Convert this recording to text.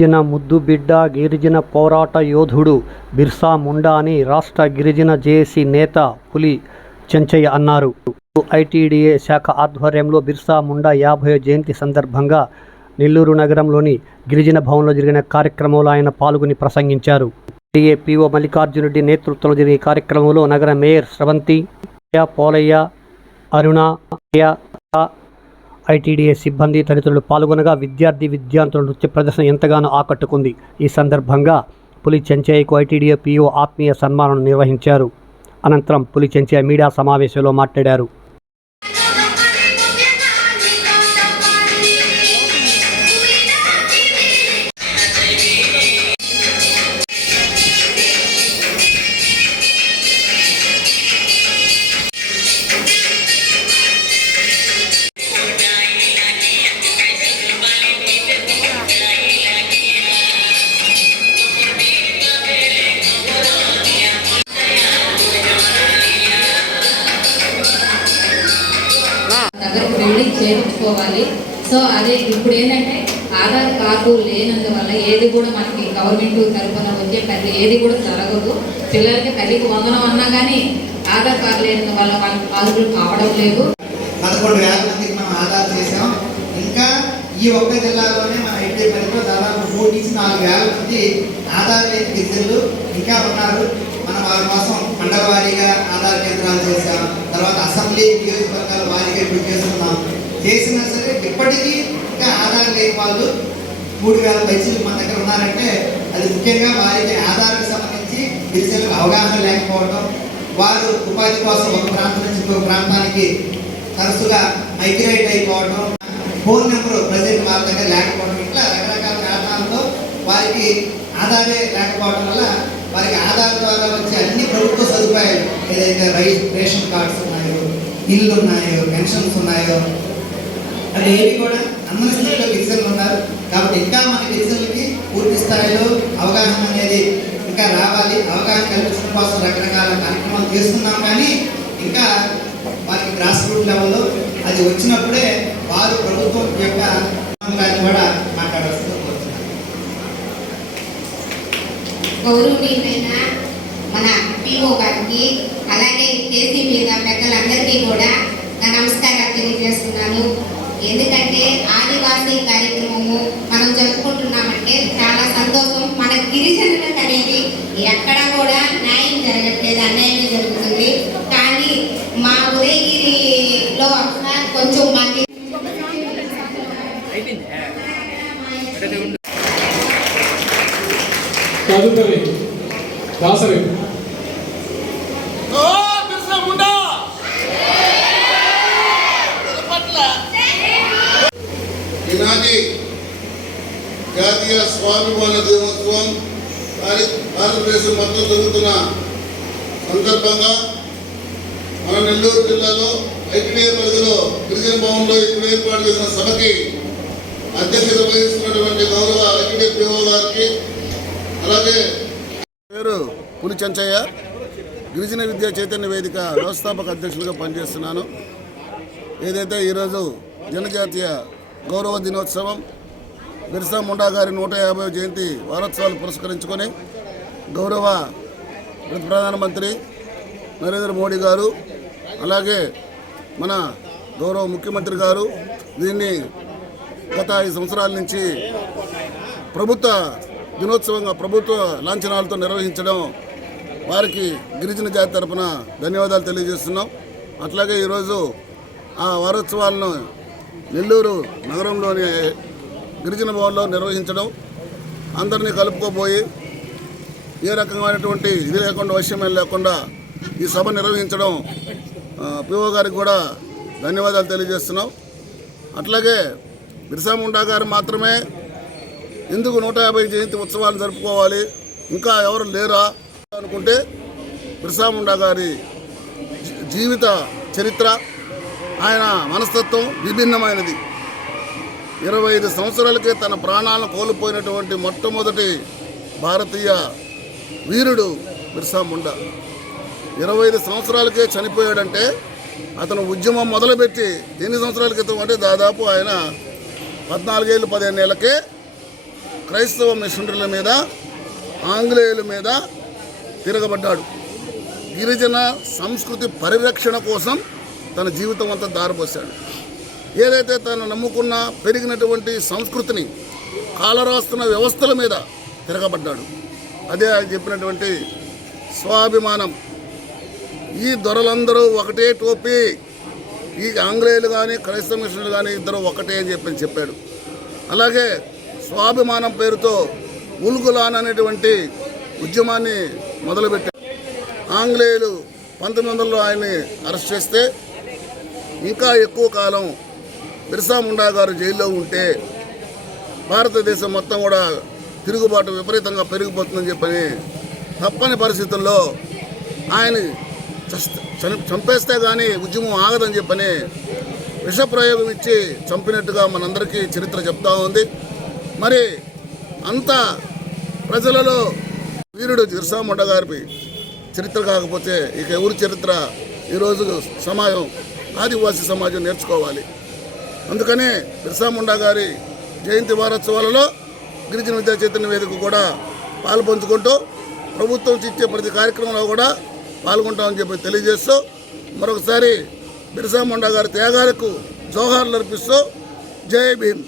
గిరిజన ముద్దు బిడ్డ గిరిజన పోరాట యోధుడు బిర్సా ముండా అని రాష్ట్ర గిరిజన జేఏసీ నేత పులి చెంచయ్య అన్నారు. ఐటీడీఏ శాఖ ఆధ్వర్యంలో బిర్సా ముండా యాభై జయంతి సందర్భంగా నెల్లూరు నగరంలోని గిరిజన భవన్లో జరిగిన కార్యక్రమంలో ఆయన పాల్గొని ప్రసంగించారు. డిఏపిఓ మల్లికార్జునరెడ్డి నేతృత్వంలో జరిగే ఈ కార్యక్రమంలో నగర మేయర్ స్రవంతి పోలయ్య అరుణ ఐటీడీఏ సిబ్బంది తదితరులు పాల్గొనగా విద్యార్థి విద్యార్థుల నృత్య ప్రదర్శన ఎంతగానో ఆకట్టుకుంది. ఈ సందర్భంగా పులి చెంచయ్యకు ఐటీడీఏ పీఓ ఆత్మీయ సన్మానం నిర్వహించారు. అనంతరం పులి చెంచయ్య మీడియా సమావేశంలో మాట్లాడారు. చేసుకోవాలి. సో అదే ఇప్పుడు ఏంటంటే ఆధార్ కార్డు లేనందువల్ల ఏది కూడా మనకి గవర్నమెంట్ తరఫున వచ్చే పెద్ద ఏది కూడా జరగదు. పిల్లలకి తల్లికి వందనం అన్నా కానీ ఆధార్ కార్డు లేనందువల్ల వాళ్ళకి బాధలు కావడం లేదు. పదకొండు వేల మందికి మనం ఆధార్ చేసాం ఇంకా ఈ ఒక్క జిల్లాలోనే మన ఐటీ పరిధిలో దాదాపు మూడు నుంచి నాలుగు వేల మంది ఆధార్ లేని గిరిజనులు ఇంకా ఉన్నారు. మనం వారి కోసం మండల వారీగా ఆధార్ కేంద్రాలు చేశాం. తర్వాత అసెంబ్లీ నియోజకవర్గాల వారీగా ఇప్పుడు చేస్తున్నాం. చేసినా సరే ఇప్పటికీ ఇంకా ఆధార్ లేని వాళ్ళు మూడు వేల పైసలు మన దగ్గర ఉన్నారంటే అది ముఖ్యంగా వారికి ఆధార్కి సంబంధించి గిరిజనులకు అవగాహన లేకపోవడం వారు ఉపాధి కోసం ఒక ప్రాంతం నుంచి ఇంకొక ప్రాంతానికి తరచుగా మైగ్రేట్ అయిపోవడం ఫోన్ నెంబర్ ప్రజెంట్ వాళ్ళ దగ్గర లేకపోవడం ఇట్లా రకరకాల కారణాలతో వారికి ఆధారే లేకపోవడం వల్ల వారికి ఆధార్ ద్వారా వచ్చే అన్ని ప్రభుత్వ సదుపాయాలు ఏదైతే రై రేషన్ కార్డ్స్ ఉన్నాయో ఇల్లు ఉన్నాయో పెన్షన్స్ ఉన్నాయో అంటే ఏవి కూడా అందరి స్థాయిలో గిరిజనులు ఉన్నారు. కాబట్టి ఇంకా మన గిరిజనులకి పూర్తి స్థాయిలో అవగాహన అనేది ఇంకా రావాలి. అవగాహన కల్పించడం కోసం రకరకాల కార్యక్రమాలు చేస్తున్నాం. కానీ ఇంకా వారికి గ్రాస్ రూట్ లెవెల్లో అది వచ్చినప్పుడే వారు ప్రభుత్వం యొక్క కూడా మాట్లాడాల్సింది కోరుతున్నాను. మన పిఓ గారికి అలాగే కేసీ మీద పెద్దలందరికీ కూడా నా నమస్కారాలు తెలియజేస్తున్నాను. ఎందుకంటే ఆదివాసీ కార్యక్రమము మనం జరుపుకుంటున్నామంటే చాలా సంతోషం. మన గిరిజనులకు అనేది ఎక్కడా కూడా న్యాయం జరగట్లేదు అన్యాయమే జరుగుతుంది. కానీ మా ఉదయగిరిలో అక్కడ కొంచెం మాకు తదుపరి దాసరి. ఈనాటి జాతీయ స్వాభిమాన దినోత్సవం భారతదేశం మొత్తం జరుగుతున్న సందర్భంగా మన నెల్లూరు జిల్లాలో ఐటీడీ పరిధిలో గిరిజన భవన్లో ఇప్పుడు ఏర్పాటు చేసిన సభకి అధ్యక్షత వహిస్తున్నటువంటి గౌరవ ఐటీడీ పిఓ గారికి అలాగే పేరు పులి చెంచయ్య గిరిజన విద్యా చైతన్య వేదిక వ్యవస్థాపక అధ్యక్షులుగా పనిచేస్తున్నాను. ఏదైతే ఈరోజు జనజాతీయ గౌరవ దినోత్సవం బిర్సా ముండా గారి నూట యాభై జయంతి వారోత్సవాలు పురస్కరించుకొని గౌరవ ప్రధానమంత్రి నరేంద్ర మోడీ గారు అలాగే మన గౌరవ ముఖ్యమంత్రి గారు దీన్ని గత ఐదు సంవత్సరాల నుంచి ప్రభుత్వ దినోత్సవంగా ప్రభుత్వ లాంఛనాలతో నిర్వహించడం వారికి గిరిజన జాతి తరపున ధన్యవాదాలు తెలియజేస్తున్నాం. అట్లాగే ఈరోజు ఆ వారోత్సవాలను నెల్లూరు నగరంలోని గిరిజన భవన్లో నిర్వహించడం అందరినీ కలుపుకోబోయి ఏ రకమైనటువంటి ఇది లేకుండా వశ్యమేం లేకుండా ఈ సభ నిర్వహించడం పిఓ గారికి కూడా ధన్యవాదాలు తెలియజేస్తున్నాం. అట్లాగే బిర్సాముండా గారు మాత్రమే ఎందుకు నూట యాభై జయంతి ఉత్సవాలు జరుపుకోవాలి? ఇంకా ఎవరు లేరా అనుకుంటే బిర్సాముండా గారి జీ- జీవిత చరిత్ర ఆయన మనస్తత్వం విభిన్నమైనది. ఇరవై ఐదు సంవత్సరాలకే తన ప్రాణాలను కోల్పోయినటువంటి మొట్టమొదటి భారతీయ వీరుడు బిర్సా ముండా. ఇరవై ఐదు సంవత్సరాలకే చనిపోయాడంటే అతను ఉద్యమం మొదలుపెట్టి ఎన్ని సంవత్సరాల క్రితం అంటే దాదాపు ఆయన పద్నాలుగేళ్ళు పదిహేను ఏళ్ళకే క్రైస్తవ మిషనరీల మీద ఆంగ్లేయుల మీద తిరగబడ్డాడు. గిరిజన సంస్కృతి పరిరక్షణ కోసం తన జీవితం అంతా దారిపోశాడు ఏదైతే తను నమ్ముకున్న పెరిగినటువంటి సంస్కృతిని కాలరాస్తున్న వ్యవస్థల మీద తిరగబడ్డాడు. అదే ఆయన చెప్పినటువంటి స్వాభిమానం. ఈ దొరలందరూ ఒకటే టోపీ. ఈ ఆంగ్లేయులు కానీ క్రైస్తవ మిషన్లు కానీ ఇద్దరు ఒకటే అని చెప్పి చెప్పాడు. అలాగే స్వాభిమానం పేరుతో ఉల్గులాన్ అనేటువంటి ఉద్యమాన్ని మొదలుపెట్టాడు. ఆంగ్లేయులు పంతొమ్మిది వందలలో ఆయన్ని అరెస్ట్ చేస్తే ఇంకా ఎక్కువ కాలం బిర్సా ముండా గారు జైల్లో ఉంటే భారతదేశం మొత్తం కూడా తిరుగుబాటు విపరీతంగా పెరిగిపోతుందని చెప్పని తప్పని పరిస్థితుల్లో ఆయన చంపేస్తే కానీ ఉద్యమం ఆగదని చెప్పని విషప్రయోగం ఇచ్చి చంపినట్టుగా మనందరికీ చరిత్ర చెప్తా ఉంది. మరి అంత ప్రజలలో వీరుడు బిర్సా ముండా గారి చరిత్ర కాకపోతే ఇక ఎవరి చరిత్ర? ఈరోజు సమాజం ఆదివాసీ సమాజం నేర్చుకోవాలి. అందుకనే బిర్సా ముండా గారి జయంతి వారోత్సవాలలో గిరిజన విద్యా చైతన్య వేదిక కూడా పాల్పంచుకుంటూ ప్రభుత్వం ఇచ్చే ప్రతి కార్యక్రమంలో కూడా పాల్గొంటామని చెప్పి తెలియజేస్తూ మరొకసారి బిర్సా ముండా గారి త్యాగాలకు జోహార్లు అర్పిస్తూ జై భీమ్.